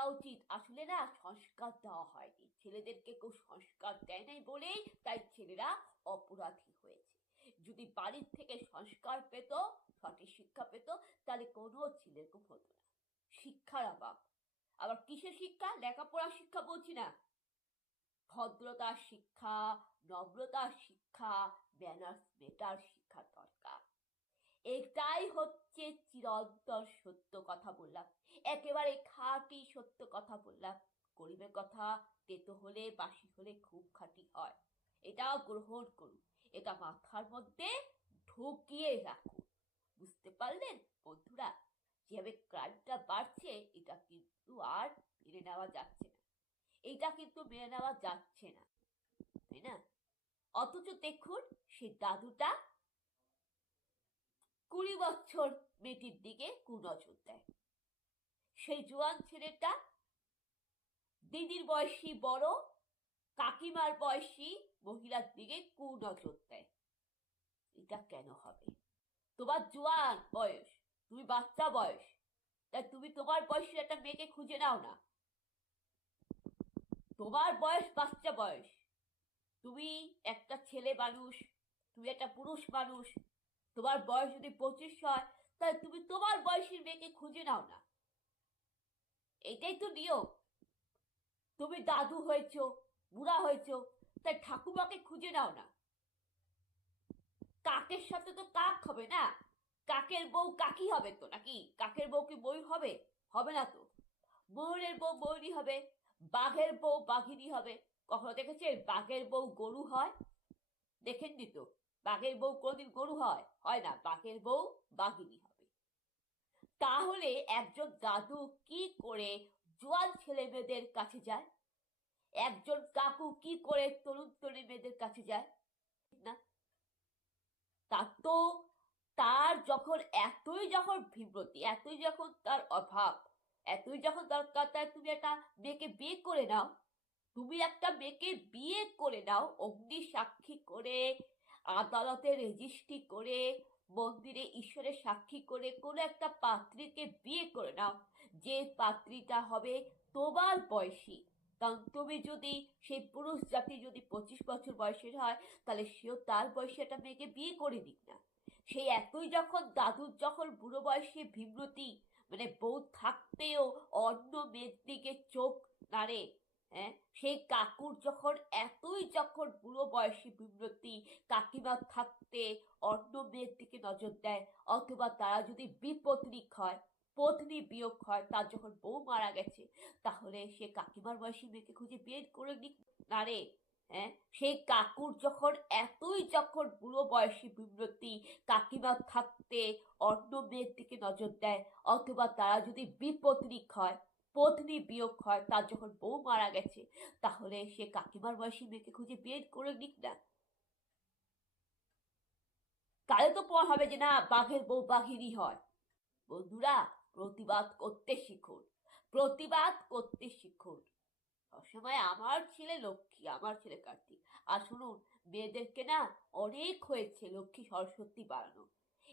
বোঝা উচিত আসলে না সংস্কার দেওয়া হয়নি, ছেলেদেরকে কেউ সংস্কার দেয় নাই বলেই তাই ছেলেরা অপরাধী হয়েছে। যদি বাড়ির থেকে সংস্কার পেত, সঠিক শিক্ষা পেত, তাহলে কোনো ছেলের খুব হতো না। শিক্ষার অভাব। আবার কিসের শিক্ষা? লেখাপড়ার শিক্ষা বলছি না, ভদ্রতার শিক্ষা, নম্রতার শিক্ষা, ম্যানার্স মেটার শিক্ষা দরকার। এটাই হচ্ছে চিরন্তর সত্য কথা বললাম, একেবারে খাঁটি সত্য কথা বললাম। গরিবের কথা তেতো হলে বাসি হলে খুব খাঁটি হয়, এটা গ্রহণ করুন, এটা মাথার মধ্যে ঢুকিয়ে রাখুন। বুঝতে পারলেন বন্ধুরা? যেভাবে ক্রাইমটা বাড়ছে, এটা কিন্তু আর মেনে নেওয়া যাচ্ছে না, এটা কিন্তু মেনে নেওয়া যাচ্ছে না, তাই না? অথচ দেখুন সেই দাদুটা 20 বছর মেয়েটির দিকে কুনজর দেয়, সেই জোয়ান ছেলেটা দিদির বয়সী বড় কাকিমার বয়সী মহিলার দিকে কুনজর দেয়। এটা কেন হবে? তোমার জোয়ান বয়স, তুমি বাচ্চা বয়স, তাই তুমি তোমার বয়সের একটা মেয়েকে খুঁজে নাও না। তোমার বয়স বাচ্চা বয়স, তুমি একটা ছেলে মানুষ, তুমি একটা পুরুষ মানুষ, তোমার বয়স যদি 25 হয়, তাই তুমি তোমার বয়সের মেয়েকে খুঁজে নাও না। এটাই তো নিয়ম। তুমি দাদু হয়েছো, বুড়া হয়েছো, তাই ঠাকুমাকে খুঁজে নাও না। কাকের সাথে তো কাক হবে না, কাকের বউ কাকি হবে তো নাকি? কাকের বউ কি ময়ূর হবে? হবে না তো। ময়ূরের বউ ময়ূরী হবে, বাঘের বউ বাঘিনী হবে। কখনো দেখেছেন বাঘের বউ গরু হয়? দেখেননি তো। বাঘের বউ কোনদিন গরু হয়? হয় না। বাঘের বউ বাঘিনী হবে। তাহলে একজন দাদু কি করে জোয়ান ছেলে মেয়েদের কাছে যায়? একজন কাকু কি করে তরুণ তরুণী মেয়েদের কাছে যায়? না, তার যখন এতই যখন বিব্রতি, এতই যখন তার অভাব, এতই যখন দরকার, তাই তুমি একটা মেয়েকে বিয়ে করে নাও। তুমি একটা মেয়েকে বিয়ে করে নাও, অগ্নি সাক্ষী করে, আদালতে রেজিস্ট্রি করে, মন্দিরে ঈশ্বরের সাক্ষী করে কোনো একটা পাত্রীকে বিয়ে করে নাও, যে পাত্রীটা হবে তোমার বয়সী। কারণ তুমি যদি সেই পুরুষ জাতি যদি 25 বছর বয়সের হয়, তাহলে সেও তার বয়সী একটা মেয়েকে বিয়ে করে দিক না। সেই এতই যখন দাদুর যখন বুড়ো বয়সে বিব্রতি, মানে বউ থাকতেও অন্য মেয়ের দিকে চোখ নাড়ে, হ্যাঁ, সেই কাকুর যখন এতই যখন বুড়ো বয়সী বিব্রতি, কাকিমা থাকতে অন্য মেয়ের দিকে নজর দেয়, অথবা তারা যদি বিপত্নিক হয়, পত্নী বিয়োগ হয়, তার যখন বউ মারা গেছে, তাহলে সে কাকিমার বয়সী মেয়েকে খুঁজে বিয়ে করে নিক না রে। হ্যাঁ, সেই কাকুর যখন এতই যখন বুড়ো বয়সী বিব্রতি, কাকিমা থাকতে অন্য মেয়ের দিকে নজর দেয়, অথবা তারা যদি বিপত্নিক হয়, পত্নী বিয়োগ হয়, তার যখন বউ মারা গেছে, তাহলে সে কাকিমার বয়সী মেয়েকে খুঁজে বিয়ে করে নিক না। তাহলে তো পর হবে যে না, বাঘের বউ বাঘিনী হয়। বন্ধুরা, প্রতিবাদ করতে শিখুন, প্রতিবাদ করতে শিখুন। সবসময় আমার ছেলে লক্ষ্মী, আমার ছেলে কার্তিক। আর শুনুন, মেয়েদেরকে না অনেক হয়েছে লক্ষ্মী সরস্বতী বাড়ানো।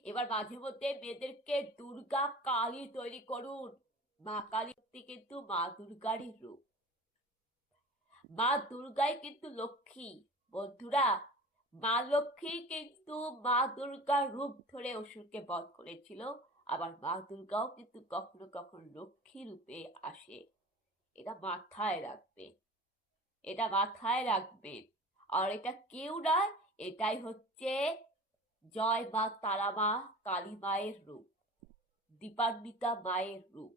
এবার মাঝে মধ্যে মেয়েদেরকে দুর্গা কালী তৈরি করুন। মা কালী কিন্তু মা দুর্গারই রূপ। মা দুর্গাই কিন্তু লক্ষ্মী। বন্ধুরা, মা লক্ষ্মী কিন্তু মা দুর্গার রূপ ধরে অসুরকে বধ করেছিল। আবার মা দুর্গাও কিন্তু কখনো কখনো লক্ষ্মী রূপে আসে। এটা মাথায় রাখবেন, এটা মাথায় রাখবেন। আর এটা কেউ নয়, এটাই হচ্ছে জয় মা তারা মা, কালী মায়ের রূপ, দীপান্বিতা মায়ের রূপ,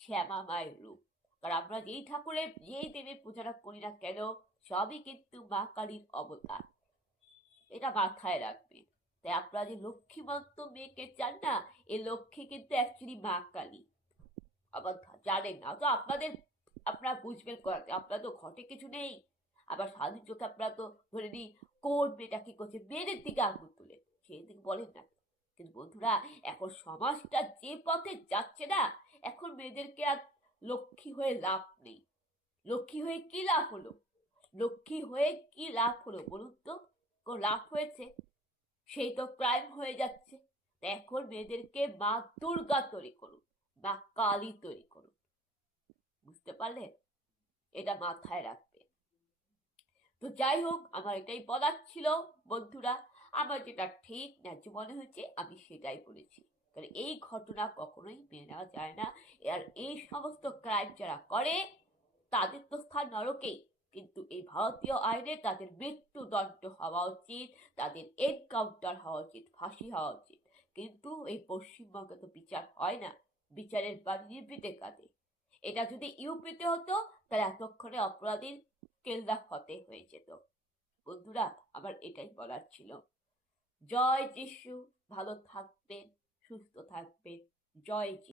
শ্যামা মায়ের রূপ। কারণ আমরা যেই ঠাকুরের যেই দেবীর পূজাটা করি না কেন, সবই কিন্তু মা কালীর অবতার। এটা মাথায় রাখবেন। তাই আপনারা যে লক্ষ্মীমন্ত মেয়েকে চান না, এই লক্ষ্মী কিন্তু অ্যাকচুয়ালি মা কালী। আবার জানেন না তো আপনাদের, আপনারা বুঝবেন করাতে, আপনারা তো ঘটে কিছু নেই। আবার সাধু চোখে আপনারা তো ধরে নিই কোন মেয়েটা কি করছে, মেয়েদের দিকে আঙুল তুলে সেই দিকে বলেন না। কিন্তু বন্ধুরা, এখন সমাজটা যে পথে যাচ্ছে না, এখন মেয়েদেরকে আর লক্ষ্মী হয়ে লাভ নেই। লক্ষ্মী হয়ে কি লাভ হলো? লক্ষ্মী হয়ে কি লাভ হলো বলুন তো? কোন লাভ হয়েছে? সেই তো ক্রাইম হয়ে যাচ্ছে। এখন মেয়েদেরকে মা দুর্গা তৈরি করুন, মা কালী তৈরি করুন। বুঝতে পারছেন? পারলে এটা মাথায় রাখবে। তো যাই হোক, আমার এটাই বলার ছিল বন্ধুরা। আমার যেটা ঠিক ন্যায্য মনে হয়েছে আমি সেটাই বলেছি, কারণ এই ঘটনা কখনোই মেনে নেওয়া যায় না। আর এই সমস্ত ক্রাইম যারা করে তাদের তো স্থান নরকেই, কিন্তু এই ভারতীয় আইনে তাদের মৃত্যুদণ্ড হওয়া উচিত, তাদের এনকাউন্টার হওয়া উচিত, ফাঁসি হওয়া উচিত। কিন্তু এই পশ্চিমবঙ্গে তো বিচার হয় না, বিচারের বাড়ি নির্বিতে কাঁদে। এটা যদি ইউপিতে হতো তাহলে এতক্ষণে অপরাধীর কেল্লা ফতে হয়ে যেত। বন্ধুরা, আমার এটাই বলার ছিল। জয় যিশু। ভালো থাকবেন, সুস্থ থাকবেন। জয় যিশু।